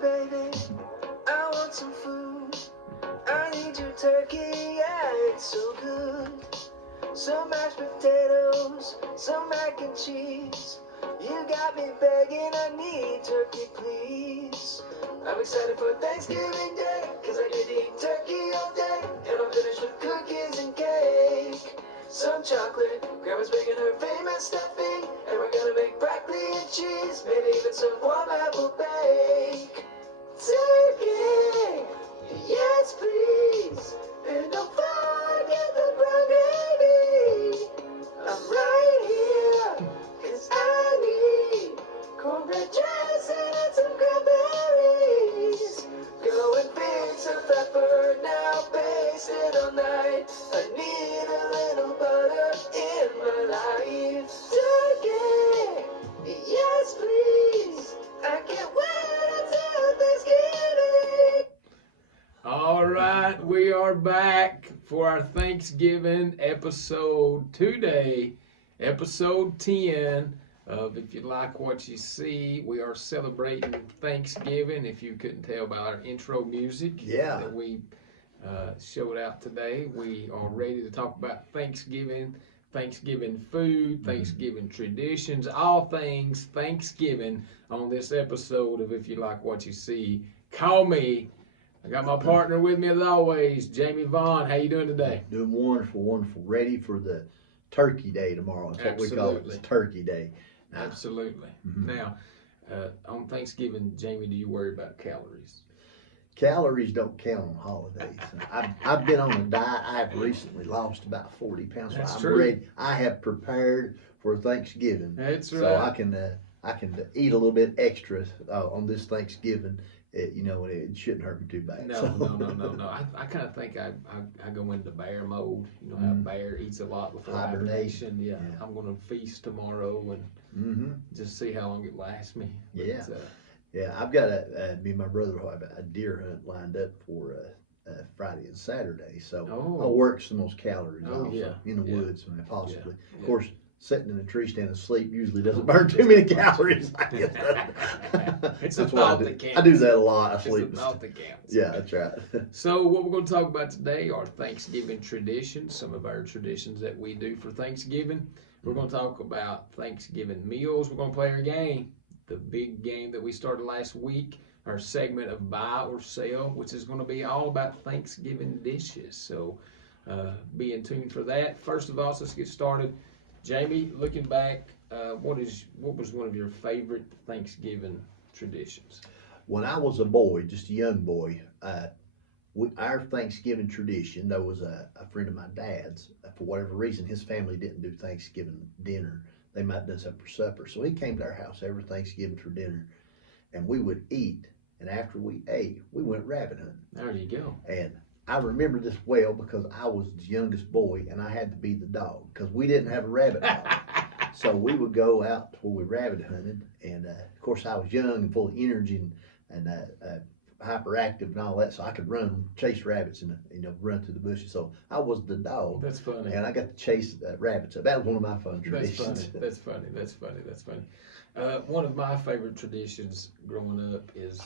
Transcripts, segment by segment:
baby. I want some food. I need your turkey, yeah, it's so good. Some mashed potatoes, some mac and cheese. You got me begging, I need turkey, please. I'm excited for Thanksgiving Day, cause I get to eat turkey all day. And I'm finished with cookies and cake. Some chocolate, grandma's making her famous stuffing. And we're gonna make broccoli and cheese, maybe even some warm apple bake. Turkey, yes please. And don't forget the brown gravy. I'm right here, cause I need cornbread dressing and some cranberries. Go and fix a pepper, now paste it all night. I need a little butter in my life. Turkey, yes please. I can't wait until Thanksgiving. All right, we are back for our Thanksgiving episode today, episode 10 of If You Like What You See. We are celebrating Thanksgiving, if you couldn't tell by our intro music that we showed out today. We are ready to talk about Thanksgiving, Thanksgiving food, Thanksgiving traditions, all things Thanksgiving on this episode of If You Like What You See. Call me. I got my partner with me as always, Jamie Vaughn. How you doing today? Doing wonderful, wonderful. Ready for the Turkey Day tomorrow. That's what we call it. It's Turkey Day. Absolutely. Now, on Thanksgiving, Jamie, do you worry about calories? Calories don't count on holidays. I've been on a diet. I have recently lost about 40 pounds. That's I'm true. ready. I have prepared for Thanksgiving. That's right. So I can eat a little bit extra on this Thanksgiving. It shouldn't hurt me too bad. No. I kind of think I go into bear mode. You know how bear eats a lot before hibernation. Yeah. I'm going to feast tomorrow and just see how long it lasts me. But, yeah, I've got me and my brother will have a deer hunt lined up for Friday and Saturday. So I'll work some of those calories off in the woods, possibly. Of course, sitting in a tree stand asleep usually doesn't burn too many calories. It's that's a why thought that counts. I do that a lot. I sleep. It's a thought that counts. Yeah, that's right. So what we're going to talk about today are Thanksgiving traditions, some of our traditions that we do for Thanksgiving. We're going to talk about Thanksgiving meals. We're going to play our game, the big game that we started last week, our segment of buy or sell, which is going to be all about Thanksgiving dishes. So be in tune for that. First of all, let's get started. Jamie, looking back, what was one of your favorite Thanksgiving traditions? When I was a boy, just a young boy, our Thanksgiving tradition, there was a friend of my dad's, for whatever reason, his family didn't do Thanksgiving dinner. They might have done something for supper. So he came to our house every Thanksgiving for dinner, and we would eat. And after we ate, we went rabbit hunting. There you go. And I remember this well because I was the youngest boy and I had to be the dog because we didn't have a rabbit dog. So we would go out where we rabbit hunted, and of course I was young and full of energy and hyperactive and all that, so I could run, chase rabbits and run through the bushes. So I was the dog. That's funny. And I got to chase rabbits. That was one of my fun traditions. That's funny. One of my favorite traditions growing up is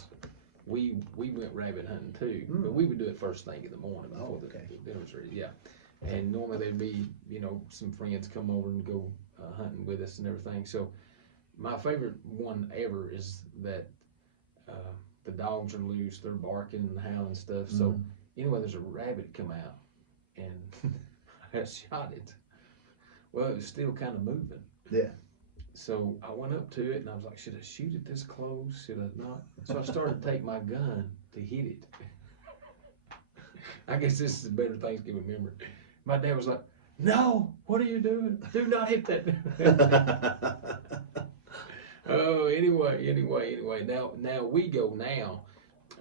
we went rabbit hunting too, but we would do it first thing in the morning before the dinner was ready. Yeah, and normally there'd be some friends come over and go hunting with us and everything. So my favorite one ever is that the dogs are loose, they're barking and howling and stuff. So anyway, there's a rabbit come out, and I shot it. Well, it was still kind of moving. Yeah. So I went up to it and I was like, should I shoot it this close? Should I not? So I started to take my gun to hit it. I guess this is a better Thanksgiving memory. My dad was like, no, what are you doing? Do not hit that. Oh, anyway. Now we go now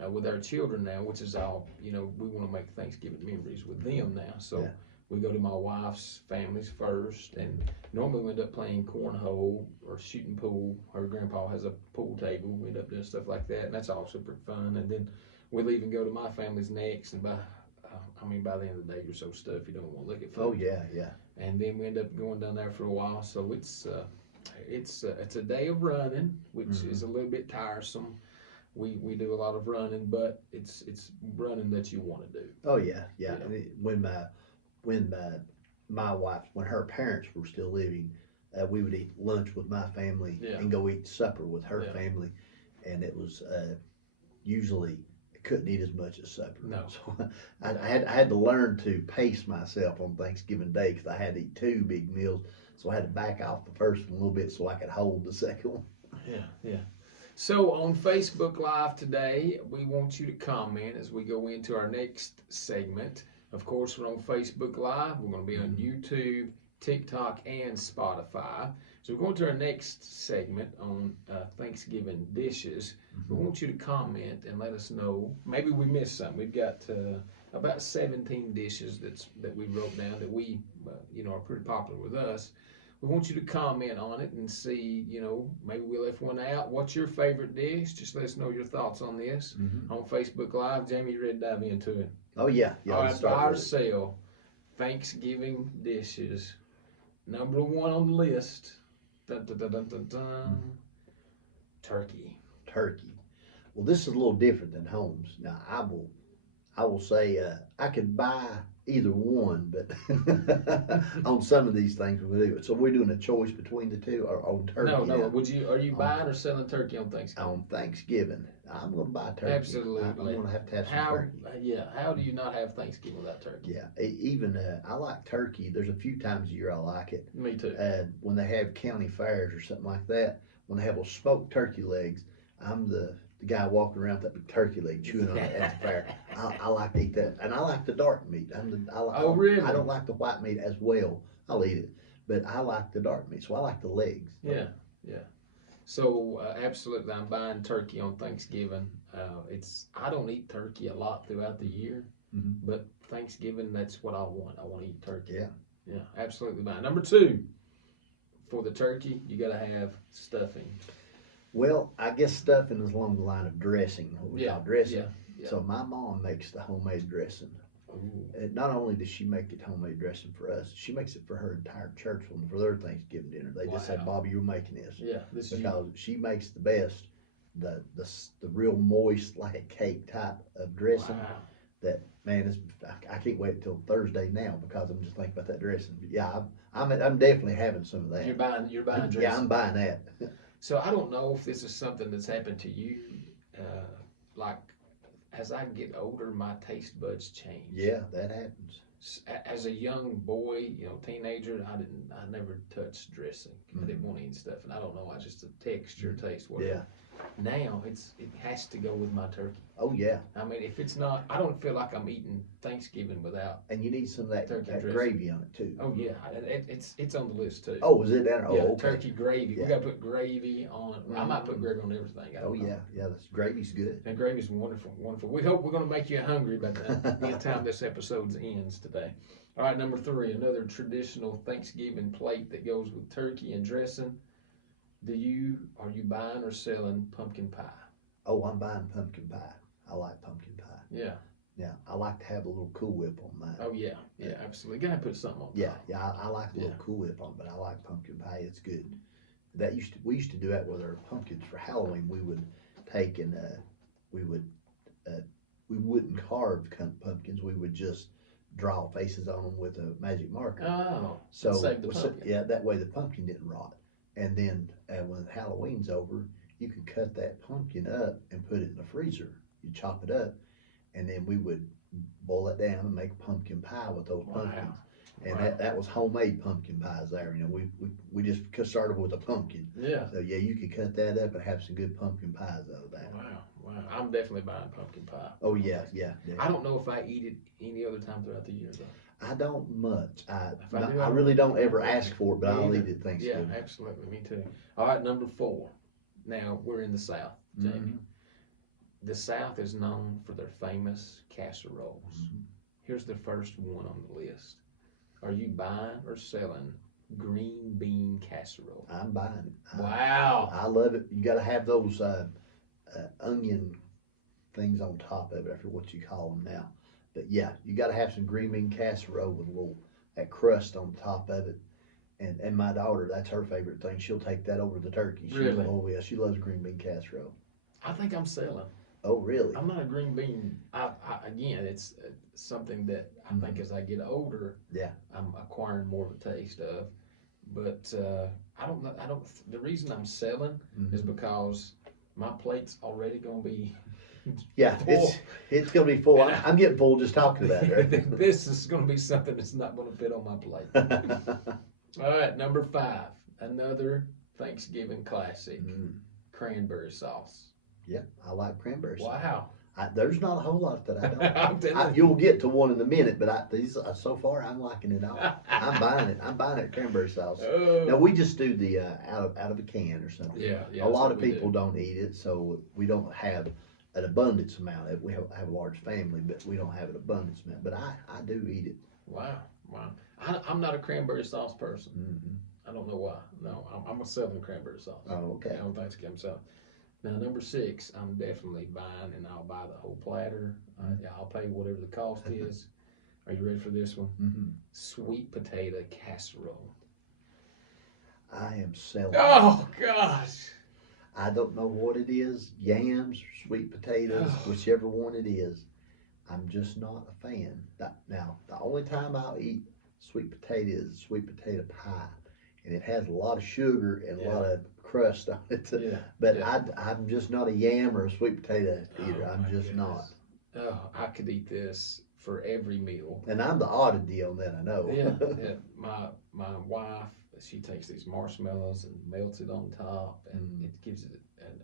with our children now, which is all, we want to make Thanksgiving memories with them now. So we go to my wife's families first, and normally we end up playing cornhole or shooting pool. Her grandpa has a pool table. We end up doing stuff like that, and that's all super fun. And then we'll even go to my family's next, and by the end of the day, you're so stuffed you don't want to look at food. Oh yeah. And then we end up going down there for a while. So it's a day of running, which is a little bit tiresome. we do a lot of running, but it's running that you want to do. Oh yeah, yeah. Yeah. And when my wife, when her parents were still living, we would eat lunch with my family Yeah. and go eat supper with her Yeah. family, and it was usually I couldn't eat as much as supper. No. So I had to learn to pace myself on Thanksgiving Day because I had to eat two big meals, so I had to back off the first one a little bit so I could hold the second one. Yeah, yeah. So on Facebook Live today, we want you to comment as we go into our next segment. Of course, we're on Facebook Live. We're going to be on YouTube, TikTok, and Spotify. So we're going to our next segment on Thanksgiving dishes. We want you to comment and let us know. Maybe we missed some. We've got about 17 dishes that we wrote down that we, are pretty popular with us. We want you to comment on it and see, maybe we left one out. What's your favorite dish? Just let us know your thoughts on this on Facebook Live. Jamie, you ready to dive into it? Oh yeah, yeah. All let's right, start buy or with it. sell Thanksgiving dishes. Number one on the list. Dun, dun, dun, dun, dun, dun. Turkey. Turkey. Well, this is a little different than homes. Now, I will say I could buy either one, but on some of these things we do. So we're doing a choice between the two, or on turkey. No. now. Are you buying or selling turkey on Thanksgiving? On Thanksgiving, I'm going to buy turkey. Absolutely. I'm going to have some How? turkey. How do you not have Thanksgiving without turkey? Yeah, even I like turkey. There's a few times a year I like it. Me too. When they have county fairs or something like that, when they have those smoked turkey legs, I'm the guy walking around with that big turkey leg chewing on it at the fair. I like to eat that, and I like the dark meat. Oh, really? I don't like the white meat as well. I'll eat it, but I like the dark meat, so I like the legs. Yeah. So absolutely, I'm buying turkey on Thanksgiving. I don't eat turkey a lot throughout the year, but Thanksgiving, that's what I want. I want to eat turkey. Yeah. Absolutely buying. Number two, for the turkey, you got to have stuffing. Well, I guess stuffing is along the line of dressing, what we call dressing. Yeah. So my mom makes the homemade dressing. Ooh. Not only does she make it homemade dressing for us, she makes it for her entire church for their Thanksgiving dinner. They just say, Wow. "Bobby, you're making this." Yeah, this is Because she makes the best, the real moist, like a cake type of dressing. Wow. That, man, I can't wait until Thursday now because I'm just thinking about that dressing. But yeah, I'm definitely having some of that. You're buying dressing. Yeah, I'm buying that. So I don't know if this is something that's happened to you. Like, as I get older, my taste buds change. Yeah, that happens. As a young boy, teenager, I never touched dressing. I didn't want to eat stuff, and I don't know. I just the texture, taste, whatever. Yeah. Now it has to go with my turkey. Oh yeah. I mean, if it's not, I don't feel like I'm eating Thanksgiving without. And you need some of that, Turkey dressing. gravy on it too. Oh yeah, it's on the list too. Oh, is it down? Oh, Yeah, okay. turkey gravy. Yeah. We gotta put gravy on. I might put gravy on everything. I Oh don't know. yeah, this gravy's good. And gravy's wonderful, wonderful. We hope we're gonna make you hungry by the time this episode ends today. All right, number three, another traditional Thanksgiving plate that goes with turkey and dressing. Are you buying or selling pumpkin pie? Oh, I'm buying pumpkin pie. I like pumpkin pie. Yeah. Yeah, I like to have a little Cool Whip on mine. Oh yeah, absolutely. Gotta put something on top. Yeah, I like a little Cool Whip on, but I like pumpkin pie. It's good. We used to do that with our pumpkins for Halloween. We would take and we wouldn't carve pumpkins. We would just draw faces on them with a magic marker. Oh, So save the pumpkin. yeah, that way the pumpkin didn't rot. And then when Halloween's over, you could cut that pumpkin up and put it in the freezer. You chop it up, and then we would boil it down and make pumpkin pie with those pumpkins. And that was homemade pumpkin pies there. We just started with a pumpkin. Yeah. So yeah, you could cut that up and have some good pumpkin pies out of that. Wow. I'm definitely buying pumpkin pie. Oh yeah. I don't know if I eat it any other time throughout the year though. I don't much. If I do, I I really don't ever won't. ask for it, but Me I'll either. eat it Thanksgiving. Yeah, absolutely. Me too. All right, number four. Now we're in the South, Jamie. Mhm. The South is known for their famous casseroles. Here's the first one on the list. Are you buying or selling green bean casserole? I'm buying it. Wow. I love it. You got to have those onion things on top of it. I forget what you call them now. But yeah, you got to have some green bean casserole with a little that crust on top of it. And my daughter, that's her favorite thing. She'll take that over the turkey. Really? Oh yeah, she loves green bean casserole. I think I'm selling. Oh, really? I'm not a green bean. Again, it's something that I think as I get older, Yeah. I'm acquiring more of a taste of. But I don't know. I don't. The reason I'm selling is because my plate's already gonna be Yeah, full. it's gonna be full. And I'm getting full just talking about it. Right? This is gonna be something that's not gonna fit on my plate. All right, number 5, another Thanksgiving classic, cranberry sauce. Yeah, I like cranberry sauce. Wow. There's not a whole lot that I don't. I'm telling you. You'll get to one in a minute, but these so far I'm liking it all. I'm buying it. I'm buying it cranberry sauce. Oh. Now we just do the out of a can or something. Yeah, A lot of people don't eat it, so we don't have an abundance amount of it. We have a large family, but we don't have an abundance amount. But I do eat it. Wow. I'm not a cranberry sauce person. Mm-hmm. I don't know why. No, I'm a southern cranberry sauce. Oh, okay. I don't think it's sauce. Now, number 6, I'm definitely buying, and I'll buy the whole platter. Yeah, I'll pay whatever the cost is. Are you ready for this one? Mm-hmm. Sweet potato casserole. I am selling. Oh, gosh. I don't know what it is, yams or sweet potatoes, whichever one it is. I'm just not a fan. Now, the only time I'll eat sweet potato is sweet potato pie. And it has a lot of sugar and a lot of crust on it. But I'm just not a yam or a sweet potato eater. I'm just not. Oh, I could eat this for every meal. And I'm the oddity on that, I know. Yeah. My wife, she takes these marshmallows and melts it on top, and it gives it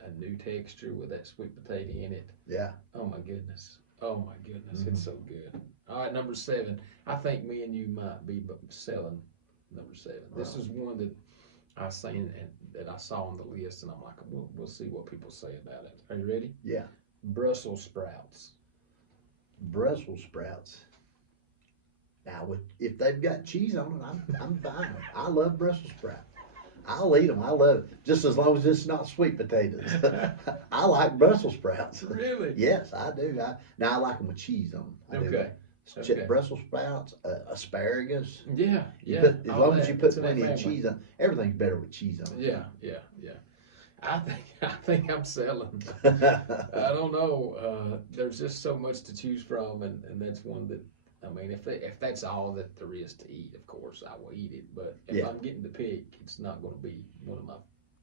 a new texture with that sweet potato in it. Yeah. Oh my goodness. It's so good. All right, number 7. I think me and you might be selling number 7. This is one that I seen and that I saw on the list, and I'm like, we'll see what people say about it. Are you ready? Yeah. Brussels sprouts. Brussels sprouts. Now, if they've got cheese on it, I'm fine. I love Brussels sprouts. I'll eat them. I love it. Just as long as it's not sweet potatoes. I like Brussels sprouts. Really? Yes, I do. I like them with cheese on them. Okay. Brussels sprouts, asparagus. Yeah. As long as you put plenty of cheese on, everything's better with cheese on it. Yeah. I think I'm selling. I don't know. There's just so much to choose from, and that's one that, I mean, if that's all that there is to eat, of course I will eat it. But if I'm getting to pick, it's not going to be one of my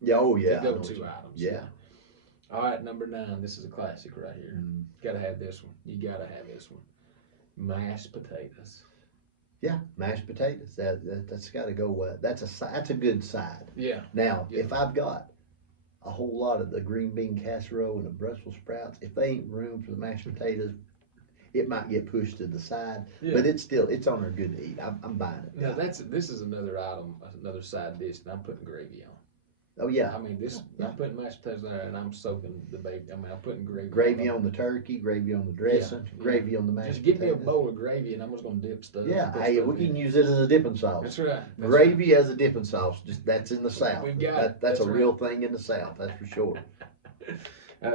go-to items. Yeah. All right, number 9. This is a classic right here. Gotta have this one. You gotta have this one. Mashed potatoes. Yeah, mashed potatoes. That's got to go. That's a good side. Yeah. Now, if I've got a whole lot of the green bean casserole and the Brussels sprouts, if they ain't room for the mashed potatoes, it might get pushed to the side. Yeah. But it's on there good to eat. I'm buying it. Now this is another item, another side dish, and I'm putting gravy on. Oh yeah. I mean I'm putting mashed potatoes there, and I'm soaking the baby. I mean I'm putting gravy. Gravy on the turkey, gravy on the dressing, gravy on the mashed potatoes. Just give me a bowl of gravy, and I'm just gonna dip stuff. Yeah, hey, we can use it as a dipping sauce. That's right. Gravy as a dipping sauce. That's in the South. We've got that's a real thing in the South. That's for sure.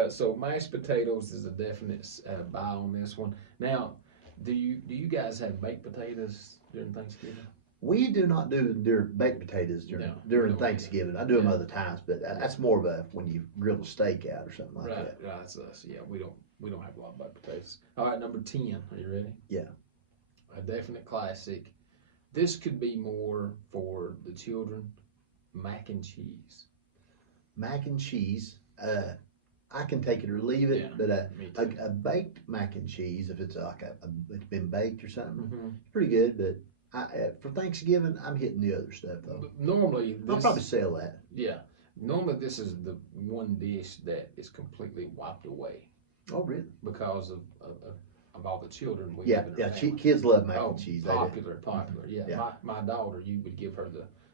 So mashed potatoes is a definite buy on this one. Now, do you guys have baked potatoes during Thanksgiving? We do not do baked potatoes during Thanksgiving. I do them other times, but that's more of a when you grill a steak out or something like that. Right, that's us. Yeah, we don't have a lot of baked potatoes. All right, number 10. Are you ready? Yeah. A definite classic. This could be more for the children. Mac and cheese. Mac and cheese. I can take it or leave it, but a baked mac and cheese, if it's like it's been baked or something, it's pretty good. But for Thanksgiving, I'm hitting the other stuff though. Normally, I'll probably sell that. Yeah. Normally, this is the one dish that is completely wiped away. Oh, really? Because of all the children we have in our family. Kids love mac and cheese. Popular. Yeah. My daughter, you would give her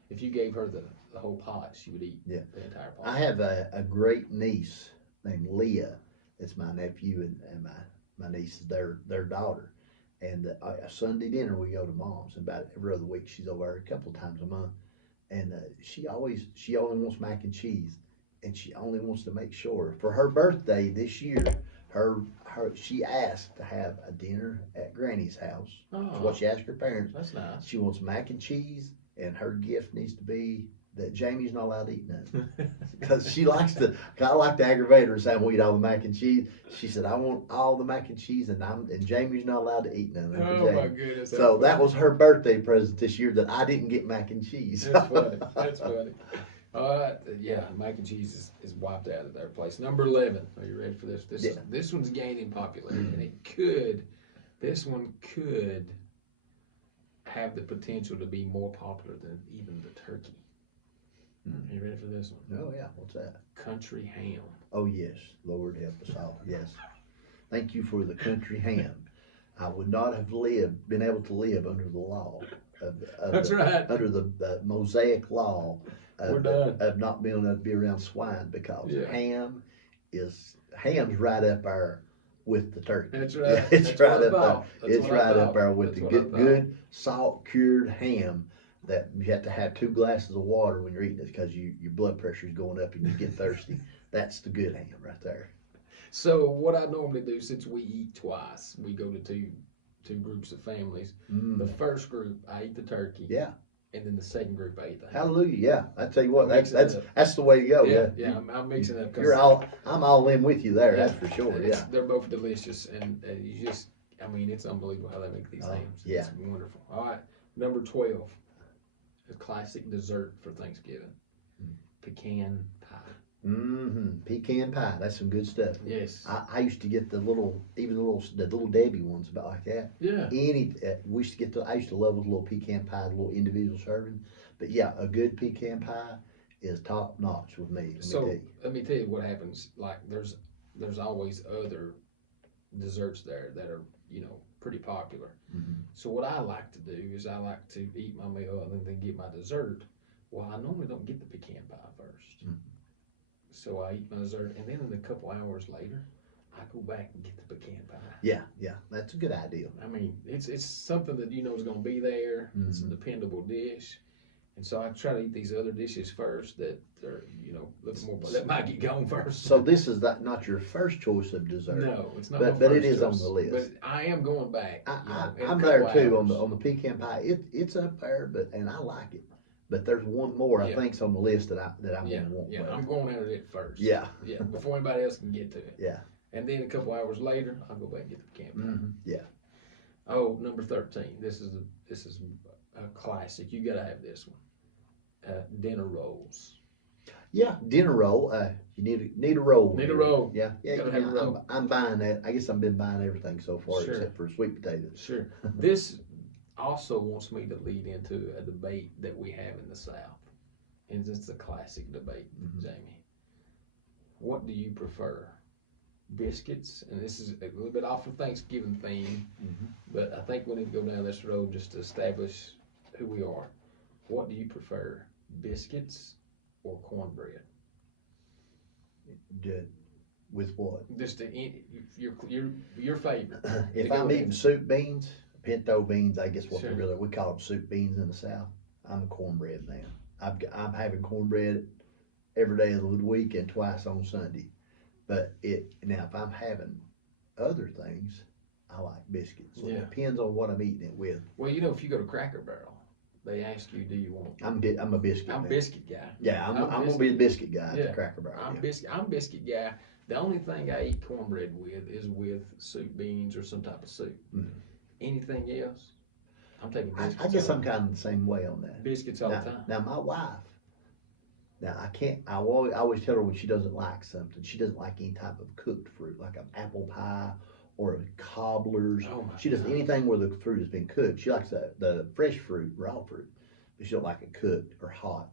if you gave her the whole pot, she would eat the entire pot. I have a great niece named Leah. It's my nephew and my niece is their daughter. And a Sunday dinner we go to Mom's, and about every other week she's over there a couple of times a month. And she only wants mac and cheese, and she only wants to make sure for her birthday this year. She asked to have a dinner at Granny's house. That's what she asked her parents. That's nice. She wants mac and cheese, and her gift needs to be that Jamie's not allowed to eat none. Because she likes to, I like to aggravate her and say, I'm gonna eat all the mac and cheese. She said, I want all the mac and cheese, and Jamie's not allowed to eat none. Uncle Oh my Jamie. goodness. So that was her birthday present this year, that I didn't get mac and cheese. That's funny. That's funny. All right. Yeah, mac and cheese is wiped out of their place. Number 11. Are you ready for this? This one's gaining popularity, and this one could have the potential to be more popular than even the turkey. Are you ready for this one? Oh yeah, what's that? Country ham. Oh yes, Lord help us all. Yes, thank you for the country ham. I would not have been able to live under the law That's right. under the Mosaic law We're done. of not being able to be around swine, because Yeah. ham's right up there with the turkey. That's right. Yeah, it's That's right what I up there. thought. That's It's what I right thought. up there with That's the what I good thought. salt cured ham that you have to have 2 glasses of water when you're eating it, because your blood pressure is going up and you get thirsty. That's the good ham right there. So what I normally do, since we eat twice, we go to two groups of families. Mm. The first group, I eat the turkey. Yeah. And then the second group, I eat the ham. Hallelujah. Yeah. I tell you what, I'm that's mixing it up. that's the way to go. Yeah, Yeah. I'm mixing up. 'Cause I'm all in with you there. Yeah. That's for sure. It's- Yeah. They're both delicious, and you just, I mean, it's unbelievable how they make these Oh, hams. yeah. It's wonderful. All right, number 12, a classic dessert for Thanksgiving, pecan pie. Mm-hmm. Pecan pie. That's some good stuff. Yes. I used to get the little Debbie ones about like that. Yeah. We used to get I used to love those little pecan pie, the little individual serving. But yeah, a good pecan pie is top notch with me. Let me tell you what happens. Like there's always other desserts there that are, pretty popular. Mm-hmm. So what I like to do is I like to eat my meal and then get my dessert. Well, I normally don't get the pecan pie first. Mm-hmm. So I eat my dessert, and then a couple hours later, I go back and get the pecan pie. Yeah, that's a good idea. I mean, it's something that is going to be there. Mm-hmm. It's a dependable dish. And so I try to eat these other dishes first that are, a little more, that might get gone first. So this is not your first choice of dessert. No, it's not. But my it first is on choice. the list. But I am going back. I'm there too on the pecan pie. It's up there, and I like it. But there's one more I think's on the list that I'm Yeah, gonna want. yeah. I'm going at it first. Yeah. Yeah, before anybody else can get to it. Yeah. And then a couple hours later, I'll go back and get the pecan pie. Mm-hmm. Yeah. Oh, number 13. This is a classic. You got to have this one. Dinner rolls. Yeah, dinner roll. You need a roll. Need a roll. Yeah, yeah. Gotta have a roll. I'm buying that. I guess I've been buying everything so far Sure. except for sweet potatoes. Sure. This also wants me to lead into a debate that we have in the South. And it's a classic debate, Jamie. What do you prefer? Biscuits, and this is a little bit off the Thanksgiving theme, but I think we need to go down this road just to establish who we are. What do you prefer, biscuits or cornbread? With what? Just your favorite. If I'm eating soup beans, pinto beans, I guess Sure. we call them soup beans in the South. I'm a cornbread man. I'm having cornbread every day of the week and twice on Sunday. But now if I'm having other things, I like biscuits. So Yeah. it depends on what I'm eating it with. Well, if you go to Cracker Barrel, they ask you, do you want? I'm a biscuit I'm man. biscuit guy. Yeah, I'm gonna be a biscuit guy at Yeah. the Cracker Barrel. I'm yeah. biscuit guy. The only thing I eat cornbread with is with soup beans or some type of soup. Mhm. Anything else, I'm taking biscuits. I guess all I'm kind of the same way on that. biscuits all the time. Now my wife, I always tell her when she doesn't like something, she doesn't like any type of cooked fruit, like an apple pie or a cobbler's. Oh my She doesn't God. anything where the fruit has been cooked. She likes the fresh fruit, raw fruit, but she don't like it cooked or hot.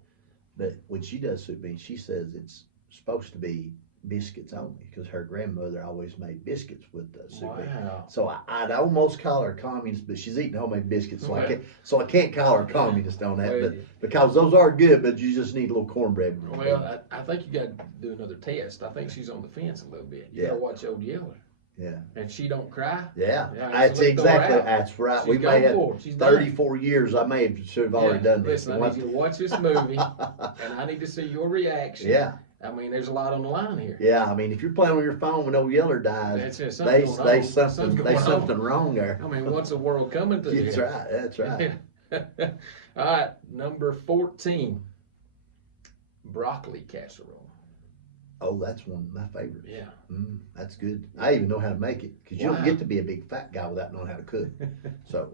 But when she does soup beans, she says it's supposed to be biscuits only because her grandmother always made biscuits with the soup beans. Wow. So I'd almost call her communist, but she's eating homemade biscuits, Well. I can't call her communist on that. Well, But because those are good, but you just need a little cornbread. with them. Well, I think you got to do another test. I think she's on the fence a little bit. You Yeah. got to watch Old Yeller. Yeah. And she don't cry. Yeah, Yeah, that's so let's throw her exactly, out. that's right. She's We gone may have for it. She's done. 34 years, should have already done this. Listen, I need you to watch this movie, and I need to see your reaction. Yeah, I mean, there's a lot on the line here. yeah, I mean, if you're playing with your phone when old Yeller dies, That's it. they Something's going on. something Something's going on. wrong there. I mean, what's the world coming to? That's right, that's right. All right, number 14. broccoli casserole. Oh, that's one of my favorites. Yeah. That's good. I even know how to make it because you don't Wow. get to be a big fat guy without knowing how to cook. So,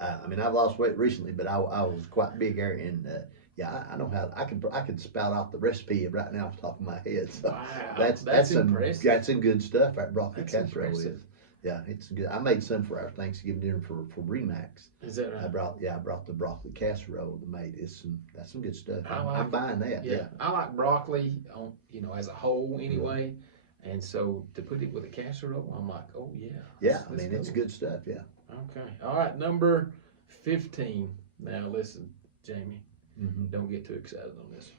I mean, I've lost weight recently, but I was quite big there, and yeah, I know how. I could spout out the recipe right now off the top of my head. So Wow. that's some impressive. that's some good stuff. Right, broccoli That's casserole impressive. is. Yeah, it's good. I made some for our Thanksgiving dinner for Remax. Is that right? I brought the broccoli casserole to make. That's some good stuff. I like I'm buying that. Yeah, I like broccoli on as a whole anyway, and so to put it with a casserole, I'm like, oh yeah. Yeah, let's it's go. good stuff. Yeah. Okay, all right, number 15. Now listen, Jamie, don't get too excited on this.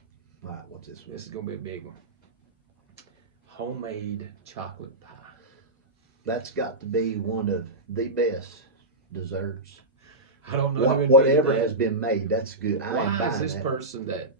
All right, what's this one? This is gonna be a big one. Homemade chocolate pie. That's got to be one of the best desserts. I don't know. who Whatever invented has been made, that's good. I ain't Why buying is this that. person that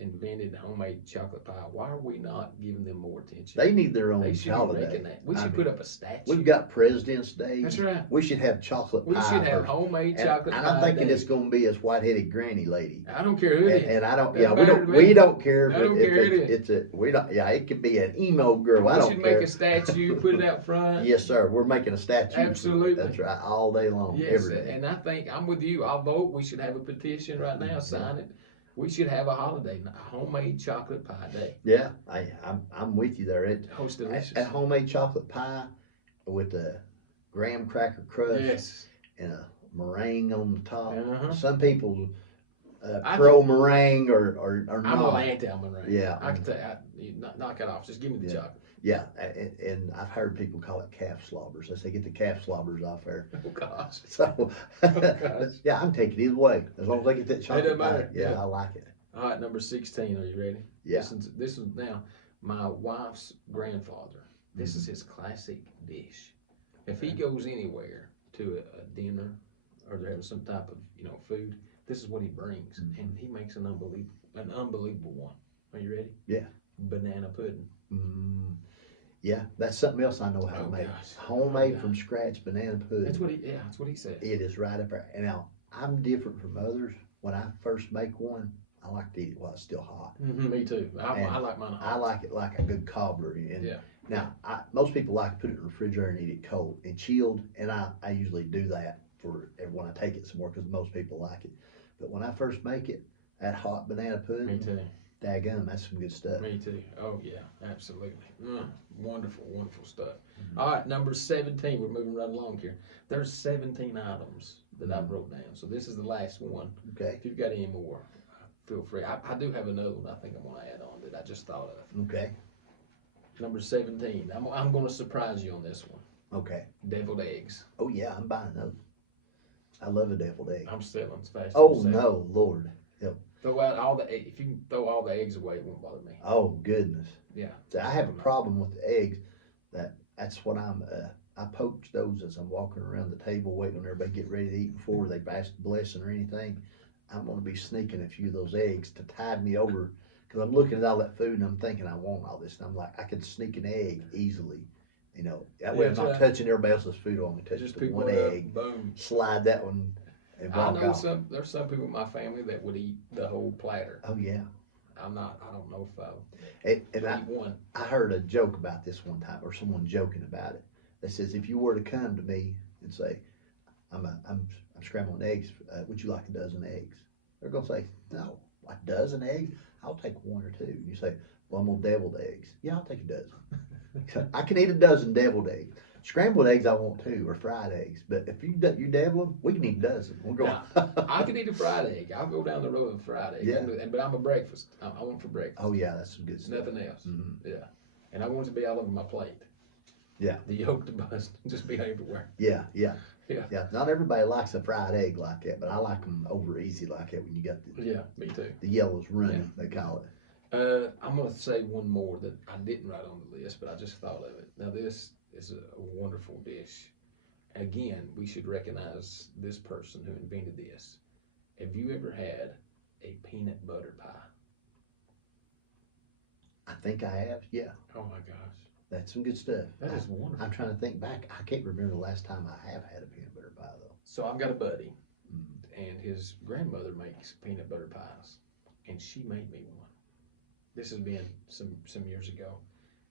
invented homemade chocolate pie? Why are we not giving them more attention? They need their own They should be holiday. making that. We I should mean, put up a statue. We've got President's Day. That's right. We should have chocolate We pie. should have first. homemade And chocolate pie. I'm thinking day. it's going to be this white-headed granny lady. I don't care who it is. And I don't. Doesn't Yeah, we matter don't. to me. We don't care. I don't care who it is. It's a. We don't. Yeah, it could be an emo girl. I We don't should care. make a statue, put it out front. Yes, sir. We're making a statue. Absolutely. That's right. All day long. Yes, Every day. and I think I'm with you. I'll vote. We should have a petition right now. Sign it. We should have a holiday, a homemade chocolate pie day. Yeah, I'm with you there. Oh, it's delicious. A homemade chocolate pie with a graham cracker crust Yes. and a meringue on the top. Uh-huh. Some people I pro meringue or I'm not. all anti-meringue. Yeah. I can tell you, knock it off. Just give me the Yeah. chocolate. Yeah, and I've heard people call it calf slobbers. They say get the calf slobbers off there. Oh gosh. So, gosh. yeah, I'm taking it either way as long as I get that chocolate doesn't pie. matter. Yeah, Yeah. I like it. All right, number 16. Are you ready? Yeah. This is now my wife's grandfather. This is his classic dish. If he goes anywhere to a dinner or they're having some type of food, this is what he brings, and he makes an unbelievable one. Are you ready? Yeah. Banana pudding. Yeah, that's something else I know how to make. Gosh. Homemade Oh, from scratch banana pudding. That's what he said. It is right up there. And now I'm different from others. When I first make one, I like to eat it while it's still hot. Me too. I like mine hot. I like it like a good cobbler. And Yeah. now most people like to put it in the refrigerator and eat it cold and chilled. And I usually do that for when I take it somewhere because most people like it. But when I first make it, that hot banana pudding, Me too. daggum, that's some good stuff. Me too. Oh yeah, absolutely. Wonderful, wonderful stuff. All right, number 17. We're moving right along here. There's 17 items that I wrote down. So this is the last one. Okay. If you've got any more, feel free. I do have another one I think I'm going to add on that I just thought of. Okay. Number 17. I'm going to surprise you on this one. Okay. Deviled eggs. Oh yeah, I'm buying those. I love a deviled egg. I'm selling as fast as Oh I'm selling. no, Lord. Help. Throw out all the eggs. If you can throw all the eggs away, it won't bother me. Oh goodness. Yeah. So I have a problem with the eggs. That's what I poach those as I'm walking around the table waiting on everybody to get ready to eat before they pass the blessing or anything. I'm going to be sneaking a few of those eggs to tide me over because I'm looking at all that food and I'm thinking I want all this. And I'm like, I could sneak an egg easily. That way I'm That's not right. touching everybody else's food. I'm only touching Just the pick one one up, egg, boom. slide that one, and I walk know off. there's some people in my family that would eat the whole platter. Oh yeah. I don't know if I And I eat one. heard a joke about this one time, or someone joking about it. That says, if you were to come to me and say, I'm scrambling eggs, would you like a dozen eggs? They're gonna say, no, a dozen eggs? I'll take one or two. And you say, well, I'm gonna deviled eggs. Yeah, I'll take a dozen. I can eat a dozen deviled eggs. Scrambled eggs I want too, or fried eggs. But if you devil them, we can eat a dozen. We'll go. I could eat a fried egg. I'll go down the road with a fried egg. Yeah. But I'm a breakfast. I want for breakfast. Oh yeah, that's some good stuff. Nothing else. Mhm. Yeah. And I want it to be all over my plate. Yeah. The yolk to bust. Just be everywhere. Yeah. Yeah. Not everybody likes a fried egg like that, but I like them over easy like that when you got Yeah, me too. the yellows running, they call it. I'm going to say one more that I didn't write on the list, but I just thought of it. Now, this is a wonderful dish. Again, we should recognize this person who invented this. Have you ever had a peanut butter pie? I think I have, yeah. Oh my gosh. That's some good stuff. That is wonderful. I'm trying to think back. I can't remember the last time I have had a peanut butter pie though. So I've got a buddy, and his grandmother makes peanut butter pies, and she made me one. this has been some years ago.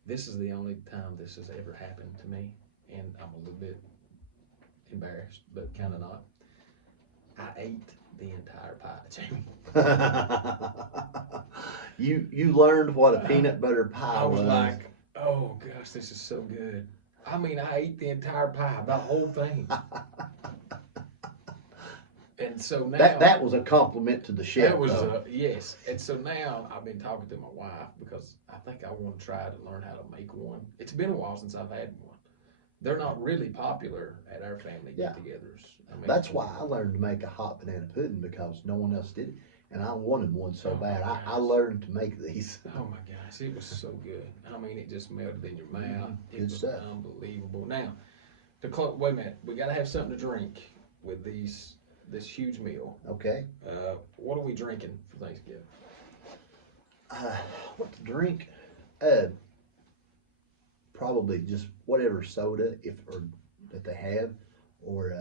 This is the only time this has ever happened to me, and I'm a little bit embarrassed, but kind of not. I ate the entire pie, Jamie. You learned what a peanut butter pie I was like, oh gosh, this is so good. I mean, I ate the entire pie, the whole thing. And so now that was a compliment to the chef. that was though. yes. And so now I've been talking to my wife because I think I want to try to learn how to make one. It's been a while since I've had one. They're not really popular at our family Yeah. get-togethers. I mean, That's why I learned to make a hot banana pudding because no one else did it, and I wanted one so Oh, bad. my I gosh. learned to make these. Oh my gosh, it was so good. I mean, it just melted in your mouth. It Good was stuff. unbelievable. Now, wait a minute. We got to have something to drink with this huge meal. Okay. What are we drinking for Thanksgiving? What to drink? Probably just whatever soda that they have, or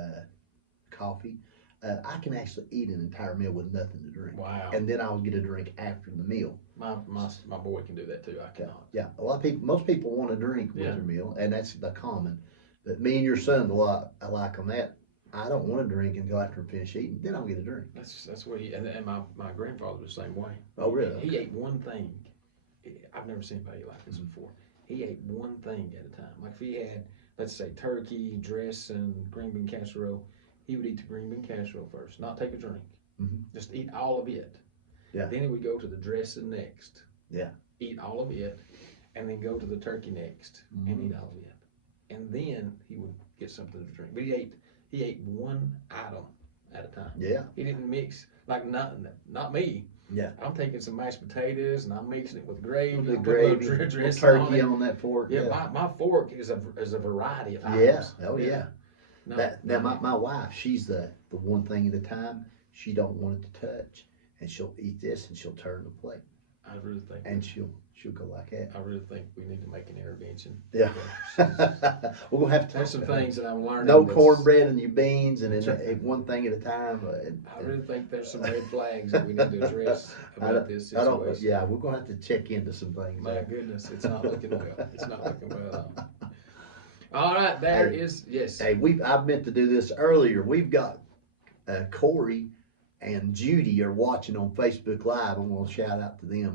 coffee. I can actually eat an entire meal with nothing to drink, Wow. and then I'll get a drink after the meal. My boy can do that too. I cannot. Yeah, most people want to drink with Yeah. their meal, and that's the common. But me and your son, a lot alike on that. I don't want to drink until after I finish eating. Then I'll get a drink. That's what he and my grandfather was the same way. Oh, really? He ate one thing. I've never seen anybody like this before. He ate one thing at a time. Like if he had, let's say, turkey, dressing, green bean casserole, he would eat the green bean casserole first, not take a drink. Mhm. Just eat all of it. Yeah. Then he would go to the dressing next. Yeah. Eat all of it, and then go to the turkey next and eat all of it. And then he would get something to drink. But he ate one item at a time. Yeah. He didn't mix like not me. Yeah. I'm taking some mashed potatoes and I'm mixing it with gravy. The I put a little gravy, little dressing on turkey it. on that fork. Yeah, Yeah. my fork is a variety of Yeah. items. Oh yeah. No, Now no, my wife, she's the one thing at a time. She don't want it to touch, and she'll eat this and she'll turn the plate, I really think and she'll go like that. I really think we need to make an intervention. Yeah. We're gonna have to There's talk some about it. things that I'm learning. No that's- cornbread and your beans, and then one thing at a time. I really think there's some red flags that we need to address about this I don't. situation. Yeah, we're gonna have to check into some things. My goodness, it's not looking well. It's not looking well at all. All right, there Hey. is yes. Hey, I've meant to do this earlier. We've got Corey and Judy are watching on Facebook Live. I'm gonna shout out to them.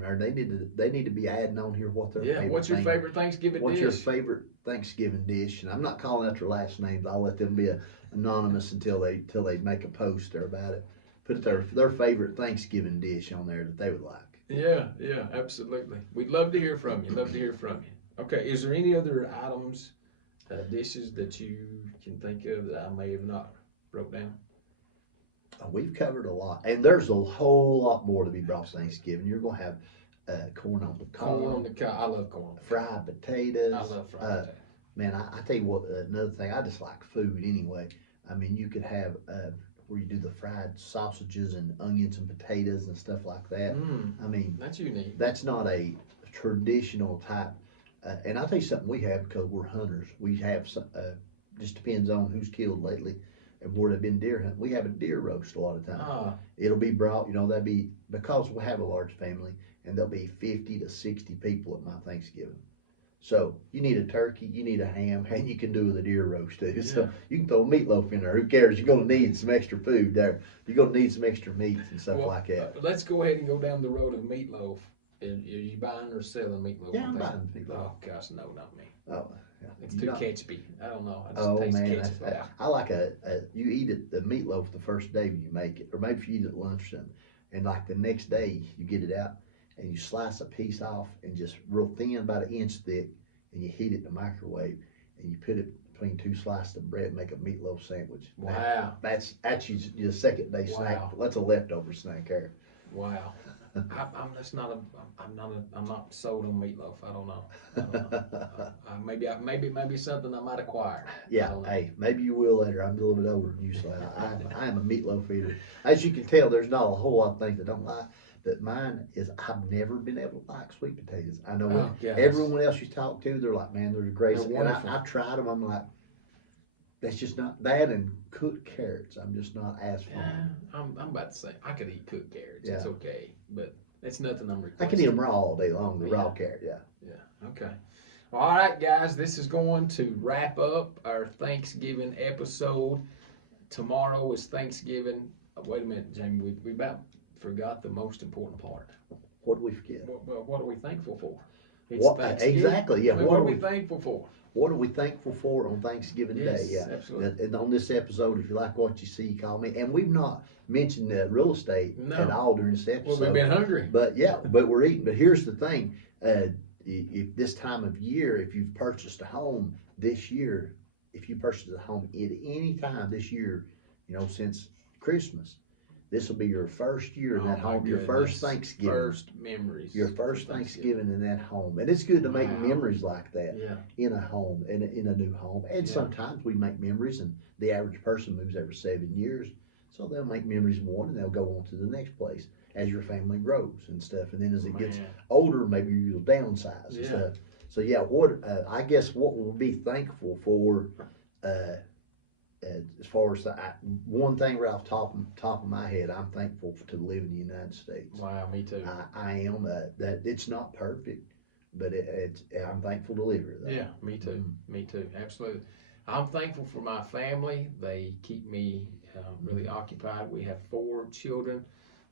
They need to be adding on here what their Yeah, favorite what's your thing- favorite Thanksgiving What's dish? your favorite Thanksgiving dish? And I'm not calling out their last names. I'll let them be anonymous until they make a post there about it. Put their favorite Thanksgiving dish on there that they would like. Yeah, absolutely. We'd love to hear from you. Love to hear from you. Okay, is there any other items, dishes that you can think of that I may have not broke down? We've covered a lot, and there's a whole lot more to be brought Thanksgiving. You're gonna have corn on the Corn on cob, the cob. I love corn on the cob. fried potatoes. I love fried potato. Man, I tell you what, another thing, I just like food anyway. I mean, you could have where you do the fried sausages and onions and potatoes and stuff like that. I mean, That's unique. that's not a traditional type. And I'll tell you something we have because we're hunters. We have some, just depends on who's killed lately and where they've been deer hunting. We have a deer roast a lot of times. Ah, It'll be brought, that'd be, because we have a large family and there'll be 50 to 60 people at my Thanksgiving. So you need a turkey, you need a ham, and you can do with a deer roast too. So Yeah. you can throw meatloaf in there. Who cares? You're gonna need some extra food there. You're gonna need some extra meats and stuff well, like that. let's go ahead and go down the road of meatloaf. Are you buying or selling meatloaf? Yeah, on I'm buying Thanksgiving? meatloaf. Oh gosh, no, not me. Oh, yeah. It's You too know- ketchupy. I don't know. I just Oh taste man, ketchup. I like you eat it the meatloaf the first day when you make it, or maybe if you eat it at lunch or something, and like the next day you get it out and you slice a piece off and just real thin, about an inch thick, and you heat it in the microwave and you put it between two slices of bread and make a meatloaf sandwich. Wow. That's your second day snack. Wow. That's a leftover snack there. Wow. I'm not sold on meatloaf. I don't know. Maybe something I might acquire. I Yeah, don't know. hey, maybe you will later. I'm a little bit older than you, so I am a meatloaf eater. As you can tell, there's not a whole lot of things I don't like, but mine is I've never been able to like sweet potatoes. I know Oh, gosh. everyone else you talk to, they're like, man, they're the greatest. They're And wonderful. I've tried them. I'm like, that's just not that. And cooked carrots, I'm just not as fond. Yeah, I'm about to say I could eat cooked carrots. It's Yeah. okay, but It's nothing I'm I requesting. can eat them raw all day long, the Yeah. raw carrot, yeah. Okay. All right, guys, this is going to wrap up our Thanksgiving episode. Tomorrow is Thanksgiving. Wait a minute, Jamie, we about forgot the most important part. What did we forget? Well, what are we thankful for? It's What, Thanksgiving. exactly, yeah. I mean, what are we thankful for? What are we thankful for on Thanksgiving Yes, Day? Yeah. absolutely. And on this episode, if you like what you see, call me. And we've not mentioned real estate No. at all during this episode. Well, we've been hungry. But yeah, but we're eating. But here's the thing: if this time of year, if you've purchased a home this year, if you purchased a home at any time this year, since Christmas, this will be your first year in that Oh, my home, your goodness. first Thanksgiving, First memories. your first Thanksgiving in that home, and it's good to make Wow. memories like that Yeah. in a home, in a new home. And Yeah. sometimes we make memories, and the average person moves every 7 years, so they'll make memories of one, and they'll go on to the next place as your family grows and stuff. And then as it gets Man. older, maybe you'll downsize and Yeah. stuff. So yeah, I guess what we'll be thankful for, as far as one thing right off the top of my head, I'm thankful to live in the United States. Wow, me too. I am that it's not perfect, but I'm thankful to live here. Though. Yeah, me too. Me too. Absolutely. I'm thankful for my family. They keep me really occupied. We have 4 children.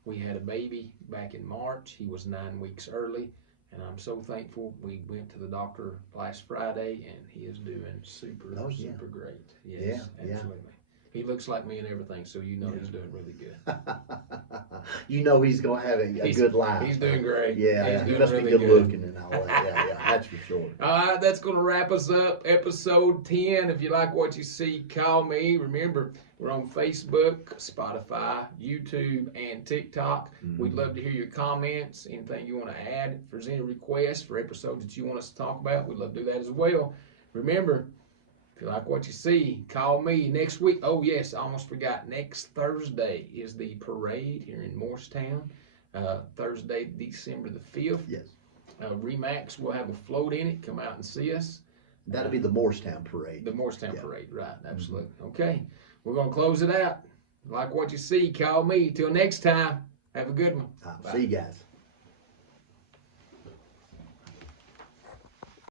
We had a baby back in March. He was 9 weeks early, and I'm so thankful. We went to the doctor last Friday, and he is doing super great. Yes, Yeah. absolutely. He looks like me and everything, so he's doing really good. He's gonna have a good life. He's doing great. Yeah, He's he doing must be really good looking and all that. Yeah, that's for sure. All right, that's going to wrap us up. Episode 10. If you like what you see, call me. Remember, we're on Facebook, Spotify, YouTube, and TikTok. We'd love to hear your comments, anything you want to add. If there's any requests for episodes that you want us to talk about, we'd love to do that as well. Remember, if you like what you see, call me next week. Oh, yes, I almost forgot. Next Thursday is the parade here in Morristown. Thursday, December the 5th. Yes. Remax will have a float in it. Come out and see us. That'll be the Morristown Parade. The Morristown Parade, right. Absolutely. Okay. We're going to close it out. Like what you see, call me. Till next time, have a good one. See you guys.